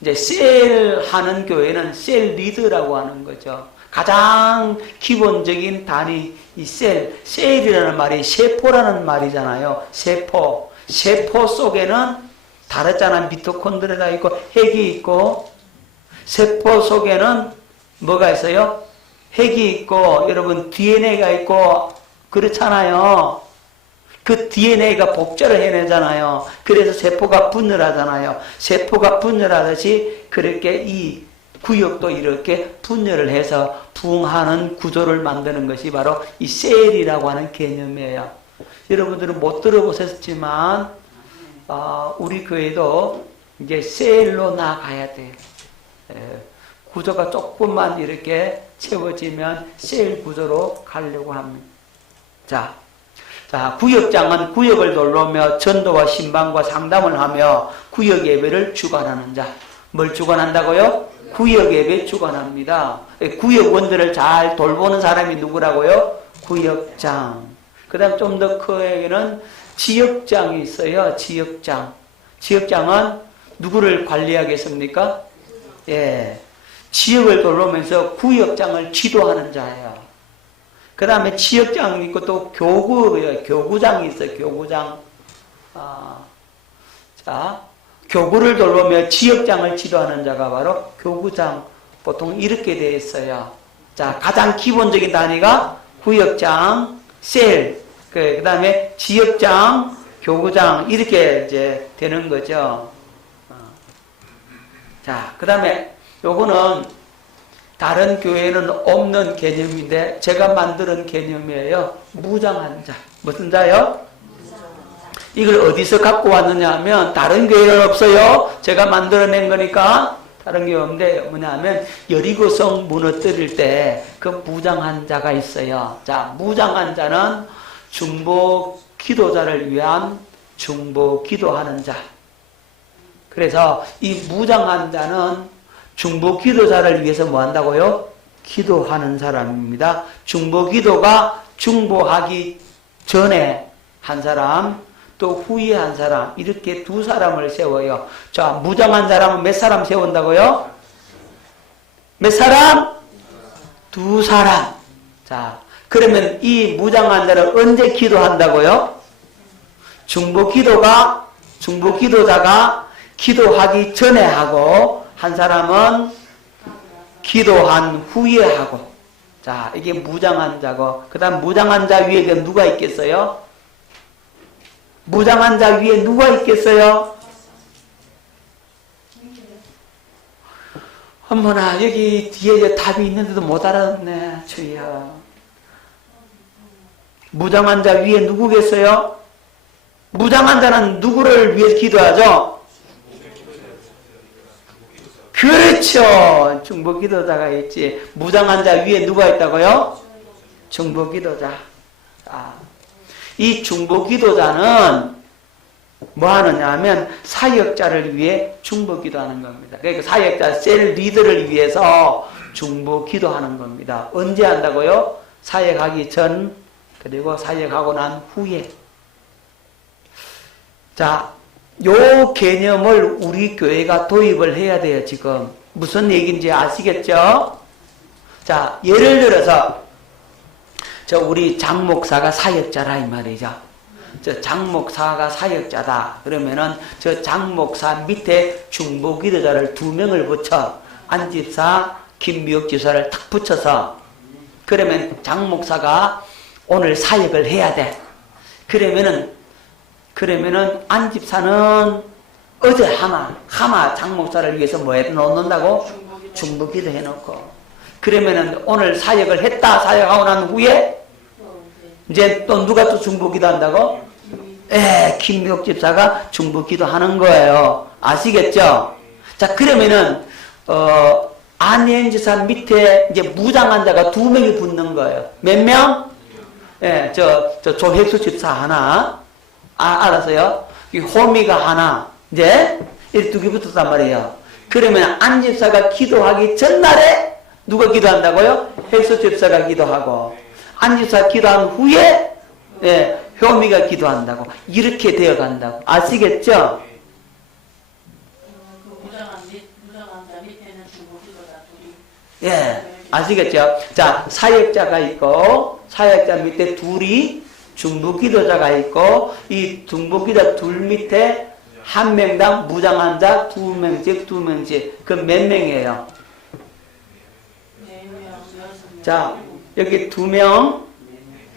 이제 셀 하는 교회는 셀 리더라고 하는 거죠. 가장 기본적인 단위, 이 셀. 셀이라는 말이 세포라는 말이잖아요. 세포. 세포 속에는 다르잖아. 미토콘드리아가 있고 핵이 있고, 세포 속에는 뭐가 있어요? 핵이 있고, 여러분 DNA가 있고 그렇잖아요. 그 DNA가 복제를 해내잖아요. 그래서 세포가 분열하잖아요. 세포가 분열하듯이 그렇게 이 구역도 이렇게 분열을 해서 부흥하는 구조를 만드는 것이 바로 이 셀이라고 하는 개념이에요. 여러분들은 못 들어보셨지만 우리 교회도 이제 셀로 나가야 돼. 구조가 조금만 이렇게 채워지면 셀 구조로 가려고 합니다. 자, 구역장은 구역을 돌보며 전도와 신방과 상담을 하며 구역 예배를 주관하는 자. 뭘 주관한다고요? 구역 예배 주관합니다. 구역원들을 잘 돌보는 사람이 누구라고요? 구역장. 그 다음 좀 더 크게는 지역장이 있어요. 지역장. 지역장은 누구를 관리하겠습니까? 예. 지역을 돌보면서 구역장을 지도하는 자예요. 그 다음에 지역장이 있고 또 교구장이 있어요. 교구장. 교구를 돌보며 지역장을 지도하는 자가 바로 교구장. 보통 이렇게 되어 있어요. 자, 가장 기본적인 단위가 구역장, 셀, 그 다음에 지역장, 교구장, 이렇게 이제 되는 거죠. 자, 그 다음에 요거는 다른 교회는 없는 개념인데 제가 만드는 개념이에요. 무장한 자. 무슨 자요? 이걸 어디서 갖고 왔느냐 하면 다른 교회는 없어요. 제가 만들어낸 거니까 다른 교회 없는데 뭐냐면 여리고성 무너뜨릴 때 그 무장한 자가 있어요. 자, 무장한 자는 중보 기도자를 위한 중보 기도하는 자. 그래서 이 무장한 자는 중보 기도자를 위해서 뭐 한다고요? 기도하는 사람입니다. 중보 기도가 중보하기 전에 한 사람, 또 후에 한 사람, 이렇게 두 사람을 세워요. 자, 무장한 사람은 몇 사람 세운다고요? 몇 사람? 두 사람. 자, 그러면 이 무장한 자는 언제 기도한다고요? 중보 기도자가 기도하기 전에 하고, 한 사람은 기도한 후에 하고. 자, 이게 무장한 자고, 그 다음 무장한 자 위에 누가 있겠어요? 무장한 자 위에 누가 있겠어요? 어머나, 여기 뒤에 답이 있는데도 못 알아듣네, 주여. 무장한 자 위에 누구겠어요? 무장한 자는 누구를 위해 기도하죠? 그렇죠. 중보기도자가 있지. 무장한 자 위에 누가 있다고요? 중보기도자. 이 중보기도자는 뭐 하느냐 하면 사역자를 위해 중보기도하는 겁니다. 그러니까 사역자 셀 리더를 위해서 중보기도하는 겁니다. 언제 한다고요? 사역하기 전, 그리고 사역하고 난 후에. 자, 요 개념을 우리 교회가 도입을 해야 돼요, 지금. 무슨 얘기인지 아시겠죠? 자, 예를 들어서, 우리 장 목사가 사역자라, 이 말이죠. 장 목사가 사역자다. 그러면은, 장 목사 밑에 중보기도자를 2명을 붙여, 안집사, 김미옥 지사를 탁 붙여서, 그러면 장 목사가 오늘 사역을 해야 돼. 그러면은 안집사는 어제 하마 장 목사를 위해서 뭐 해놓는다고? 중보기도 해놓고. 그러면은 오늘 사역을 했다. 사역하고 난 후에 이제 또 누가 또 중보기도 한다고? 김미옥 집사가 중보기도 하는 거예요. 아시겠죠? 자, 그러면은 안행지사 밑에 이제 무장한 자가 2명이 붙는 거예요. 몇 명? 예, 조획수 집사 하나. 알았어요? 이 호미가 하나. 이제, 이렇게 2개 붙었단 말이에요. 그러면 안 집사가 기도하기 전날에 누가 기도한다고요? 핵수 집사가 기도하고, 안 집사가 기도한 후에, 예, 효미가 기도한다고. 이렇게 되어 간다고. 아시겠죠? 예, 아시겠죠? 자, 사역자가 있고, 사역자 밑에 둘이 중부기도자가 있고, 이 중부기도 둘 밑에 한 명당 무장한 자 2명씩, 2명씩. 그 몇 명이에요? 자, 여기 2명,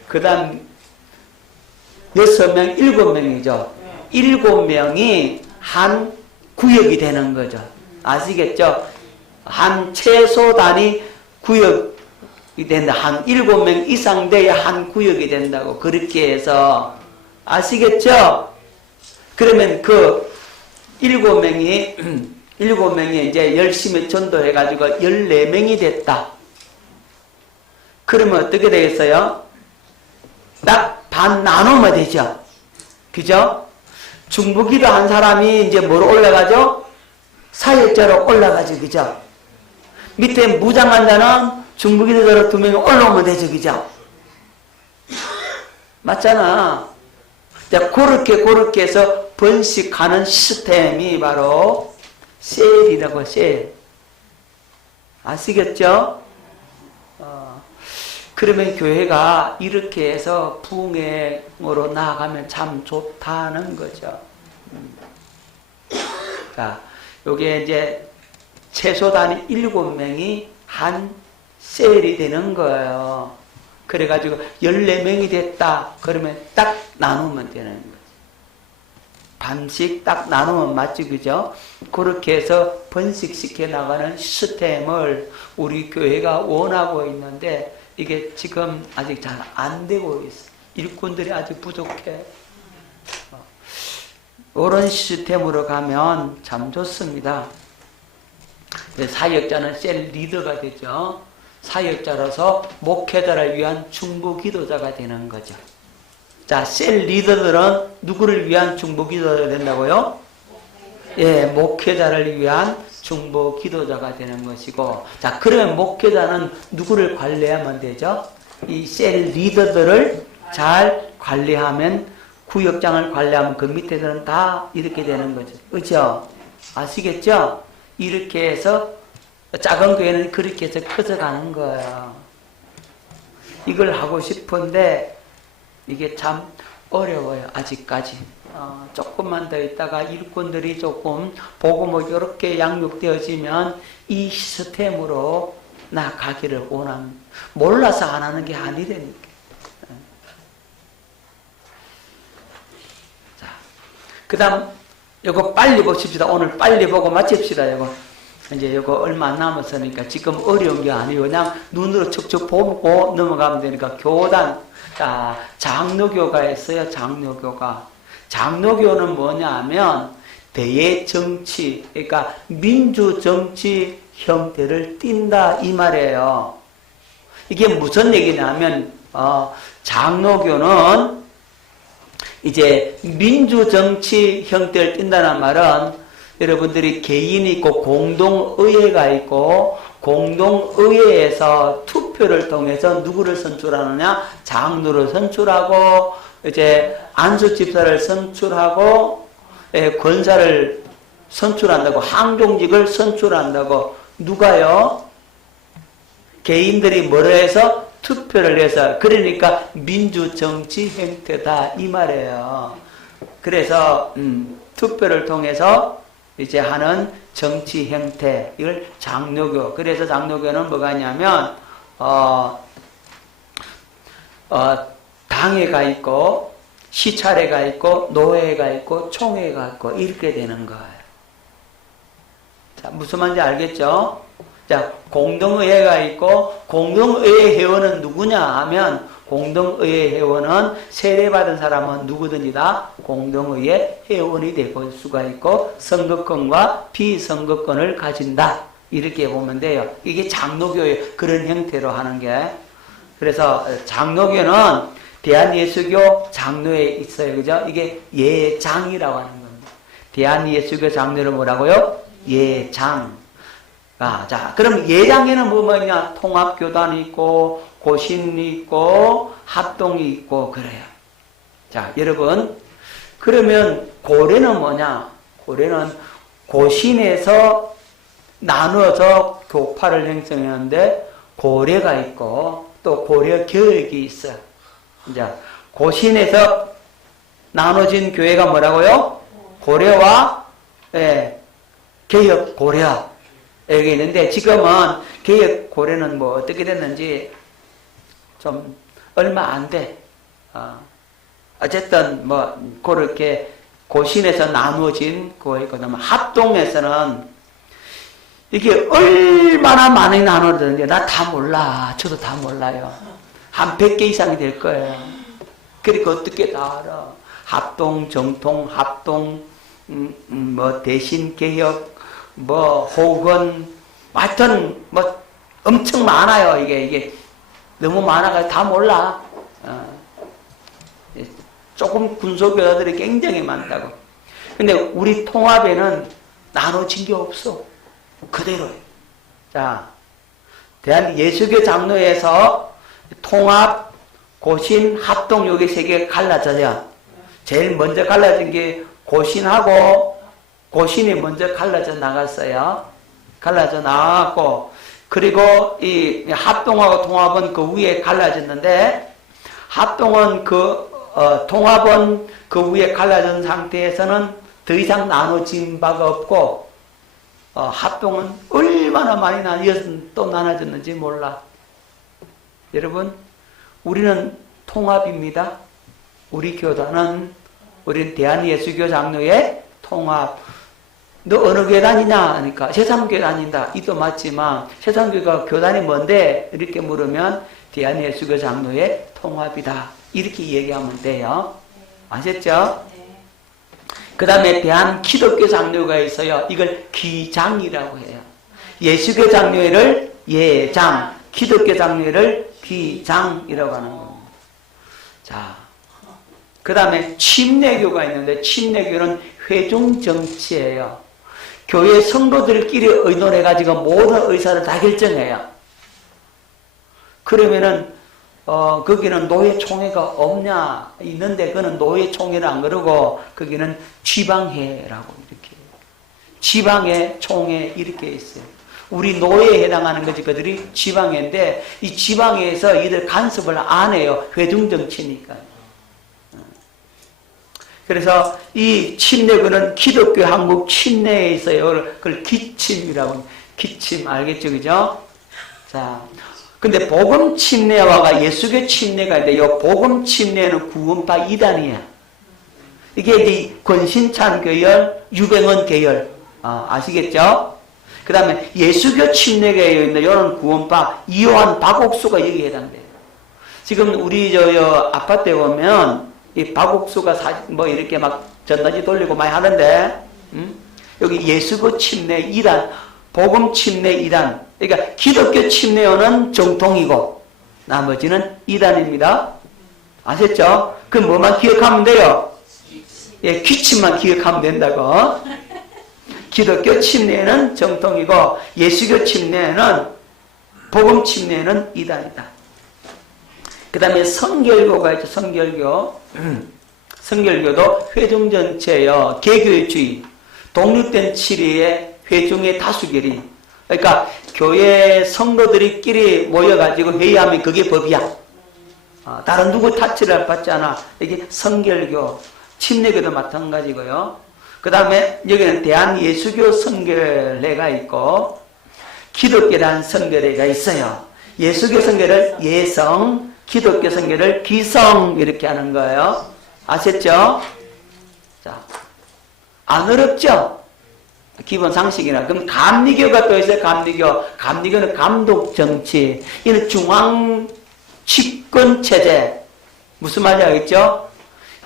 그 다음 6명, 7명이죠. 7명이 한 구역이 되는 거죠. 아시겠죠? 한 최소 단위 구역이 된다. 한 7명 이상 돼야 한 구역이 된다고. 그렇게 해서, 아시겠죠? 그러면 그 7명이 이제 열심히 전도해가지고 14명이 됐다. 그러면 어떻게 되겠어요? 딱 반 나누면 되죠. 그죠? 중부기도 한 사람이 이제 뭐로 올라가죠? 사역자로 올라가죠. 그죠? 밑에 무장한 자는 중부기도자로 2명이 올라오면 되죠. 그죠? 맞잖아. 자, 그렇게 해서 번식하는 시스템이 바로 셀이라고, 셀. 아시겠죠? 그러면 교회가 이렇게 해서 부흥으로 나아가면 참 좋다는 거죠. 자, 요게 이제 최소 단위 7명이 한 셀이 되는 거예요. 그래가지고 14명이 됐다. 그러면 딱 나누면 되는 거죠. 반씩 딱 나누면 맞지, 그죠? 그렇게 해서 번식시켜 나가는 시스템을 우리 교회가 원하고 있는데 이게 지금 아직 잘 안 되고 있어. 일꾼들이 아직 부족해. 이런 시스템으로 가면 참 좋습니다. 사역자는 셀 리더가 되죠. 사역자로서 목회자를 위한 중보 기도자가 되는 거죠. 자, 셀 리더들은 누구를 위한 중보 기도자가 된다고요? 예, 목회자를 위한 중보 기도자가 되는 것이고, 자, 그러면 목회자는 누구를 관리하면 되죠? 이 셀 리더들을 잘 관리하면, 구역장을 관리하면 그 밑에서는 다 이렇게 되는 거죠. 그죠? 아시겠죠? 이렇게 해서 작은 교회는 그렇게 해서 커져가는 거예요. 이걸 하고 싶은데 이게 참 어려워요. 아직까지. 조금만 더 있다가 일꾼들이 조금 보고 뭐 이렇게 양육되어지면 이 시스템으로 나가기를 원합니다. 몰라서 안 하는 게 아니라니까. 자, 그 다음 이거 빨리 보십시다. 오늘 빨리 보고 마칩시다. 이거 이제 이거 얼마 안 남았으니까 지금 어려운 게 아니에요. 그냥 눈으로 척척 보고 넘어가면 되니까. 교단. 자, 장로교가 있어요. 장로교가. 장로교는 뭐냐 하면 대의정치, 그러니까 민주정치 형태를 띈다 이 말이에요. 이게 무슨 얘기냐면 장로교는 이제 민주정치 형태를 띈다는 말은 여러분들이 개인이 있고 공동의회가 있고 공동의회에서 투표를 통해서 누구를 선출하느냐? 장로를 선출하고 이제 안수집사를 선출하고 권사를 선출한다고, 항종직을 선출한다고. 누가요? 개인들이 뭐로 해서? 투표를 해서. 그러니까 민주정치 행태다 이 말이에요. 그래서 투표를 통해서 이제 하는 정치 행태, 이걸 장로교. 그래서 장로교는 뭐가 있냐면 당회가 있고 시찰회가 있고 노회가 있고 총회가 있고 이렇게 되는 거예요. 자, 무슨 말인지 알겠죠? 자, 공동의회가 있고 공동의회 회원은 누구냐 하면 공동의회 회원은 세례받은 사람은 누구든지 다 공동의회 회원이 될 수가 있고 선거권과 비선거권을 가진다. 이렇게 보면 돼요. 이게 장로교의 그런 형태로 하는 게. 그래서 장로교는 대한예수교 장로에 있어요. 그죠? 이게 예장이라고 하는 겁니다. 대한예수교 장로를 뭐라고요? 예장. 자, 그럼 예장에는 뭐냐? 통합교단이 있고, 고신이 있고, 합동이 있고, 그래요. 자, 여러분. 그러면 고래는 뭐냐? 고래는 고신에서 나누어서 교파를 형성하는데, 고래가 있고, 또 고려 교역이 있어. 이제, 고신에서 나눠진 교회가 뭐라고요? 고려와, 개혁 고려. 여기 있는데, 지금은 개혁 고려는 뭐 어떻게 됐는지 좀 얼마 안 돼. 어쨌든 뭐 그렇게 고신에서 나누어진 그거거든요. 합동에서는 이게 얼마나 많이 나누어졌는지 나 다 몰라. 저도 다 몰라요. 한 100개 이상이 될 거예요. 그러니까 어떻게 다 알아? 합동, 정통, 합동, 뭐 대신 개혁, 뭐 혹은 하여튼 뭐 엄청 많아요. 이게 너무 많아가지고 다 몰라. 조금 군소교사들이 굉장히 많다고. 근데 우리 통합에는 나눠진 게 없어. 그대로예요. 자, 대한예수교 장로에서 통합, 고신, 합동 여기 세 개 갈라져요. 제일 먼저 갈라진 게 고신하고 고신이 먼저 갈라져 나갔어요. 갈라져 나갔고, 그리고 이 합동하고 통합은 그 위에 갈라졌는데, 합동은 통합은 그 위에 갈라진 상태에서는 더 이상 나눠진 바가 없고, 합동은 얼마나 많이 또 나눠졌는지 몰라. 여러분, 우리는 통합입니다. 우리 교단은, 우리는 대한예수교 장로의 통합. 너 어느 교회 다니냐? 하니까 세상교회 다닌다. 이도 맞지만 세상교회가 교단이 뭔데? 이렇게 물으면 대한예수교 장로의 통합이다. 이렇게 얘기하면 돼요. 아셨죠? 그 다음에 대한기독교 장로가 있어요. 이걸 기장이라고 해요. 예수교 장로회를 예장, 기독교 장로회를 기장이라고 하는 겁니다. 자, 그 다음에 침례교가 있는데 침례교는 회중정치예요. 교회 성도들끼리 의논해가지고 모든 의사를 다 결정해요. 그러면은 거기는 노예총회가 없냐? 있는데 그는 노예총회를 안 그러고 거기는 지방회라고 이렇게 지방회, 총회 이렇게 있어요. 우리 노예에 해당하는 거지 그들이 지방회인데 이 지방회에서 이들 간섭을 안 해요. 회중정치니까. 그래서 이 침례교는 기독교 한국 침례에 있어요. 그걸 기침이라고. 기침 알겠죠? 그죠? 자, 근데 복음 침례와가 예수교 침례가 있는데 이 복음 침례는 구원파 이단이야. 이게 이제 권신찬 계열, 유병헌 계열. 아시겠죠? 그 다음에 예수교 침례가 있는데 이런 구원파 이요한 박옥수가 여기 해당돼요. 지금 우리 아파트에 보면 이 박옥수가 뭐 이렇게 막 전단지 돌리고 많이 하는데, 여기 예수교 침례 2단, 복음 침례 2단. 그러니까 기독교 침례원은 정통이고, 나머지는 2단입니다. 아셨죠? 그럼 뭐만 기억하면 돼요? 예, 기침만 기억하면 된다고. 기독교 침례는 정통이고, 예수교 침례는, 복음 침례는 2단이다. 그 다음에 성결교가 있죠. 성결교. 성결교도 회중 전체예요. 개교회주의. 독립된 치리의 회중의 다수결이. 그러니까 교회 성도들끼리 모여가지고 회의하면 그게 법이야. 다른 누구 타치를 받지 않아. 이게 성결교. 침례교도 마찬가지고요. 그 다음에 여기는 대한예수교 성결회가 있고 기독교에 대한 성결회가 있어요. 예수교 성결을 예성, 기독교 성결을 기성 이렇게 하는 거예요. 아셨죠? 자, 안 어렵죠? 기본 상식이나. 그럼 감리교가 또 있어요. 감리교. 감리교는 감독 정치. 이는 중앙 집권 체제. 무슨 말인지 알겠죠?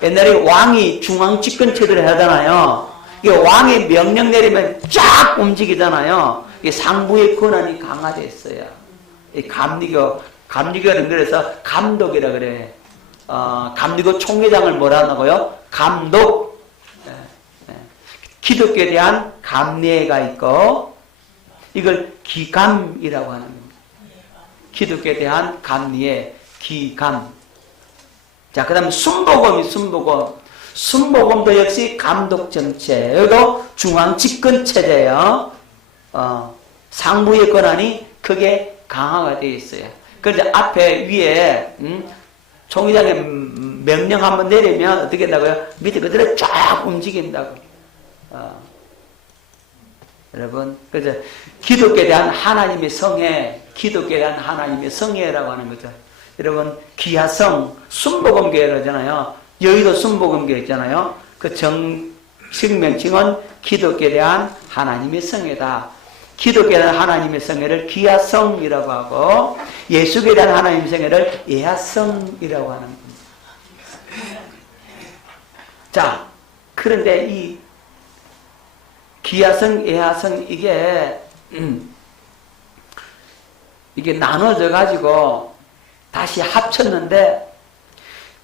옛날에 왕이 중앙 집권 체제를 하잖아요. 이게 왕이 명령 내리면 쫙 움직이잖아요. 이게 상부의 권한이 강화되어 있어요. 이 감리교는 그래서 감독이라 그래. 감리교 총회장을 뭐라 하나고요? 감독. 기독교에 대한 감리회가 있고, 이걸 기감이라고 하는 겁니다. 기독교에 대한 감리회, 기감. 자, 그 다음에 순복음. 순복음도 역시 감독 정체. 여기도 중앙 집권 체제예요. 상부의 권한이 크게 강화가 되어 있어요. 그래서 앞에 위에 총회장의 명령 한번 내리면 어떻게 된다고요? 밑에 그대로 쫙 움직인다고. 여러분, 그래서 기독교에 대한 하나님의 성애, 기독교에 대한 하나님의 성애라고 하는 거죠. 여러분, 귀하성, 순복음교회를 하잖아요. 여의도 순복음교회 있잖아요. 그 정식 명칭은 기독교에 대한 하나님의 성애다. 기독교에 대한 하나님의 성애를 귀하성이라고 하고, 예수에 대한 하나님의 성애를 예하성이라고 하는 겁니다. 자, 그런데 이 귀하성, 예하성 이게 나눠져 가지고 다시 합쳤는데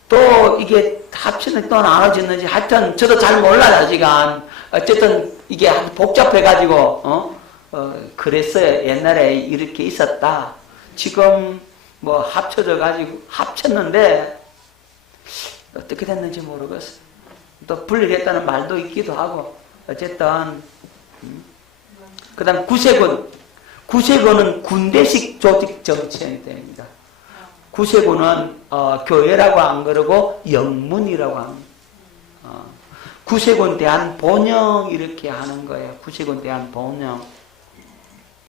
또 이게 합쳤는지 또 나눠졌는지 하여튼 저도 잘 몰라요 아직은. 어쨌든 이게 복잡해 가지고 그랬어요. 옛날에 이렇게 있었다. 지금 뭐 합쳐져 가지고 합쳤는데 어떻게 됐는지 모르겠어요. 또 분리됐다는 말도 있기도 하고. 어쨌든 그 다음 구세군은 군대식 조직 정치행입니다. 구세군은 교회라고 안 그러고 영문이라고 합니다. 구세군 대한 본영 이렇게 하는 거예요. 구세군 대한 본영.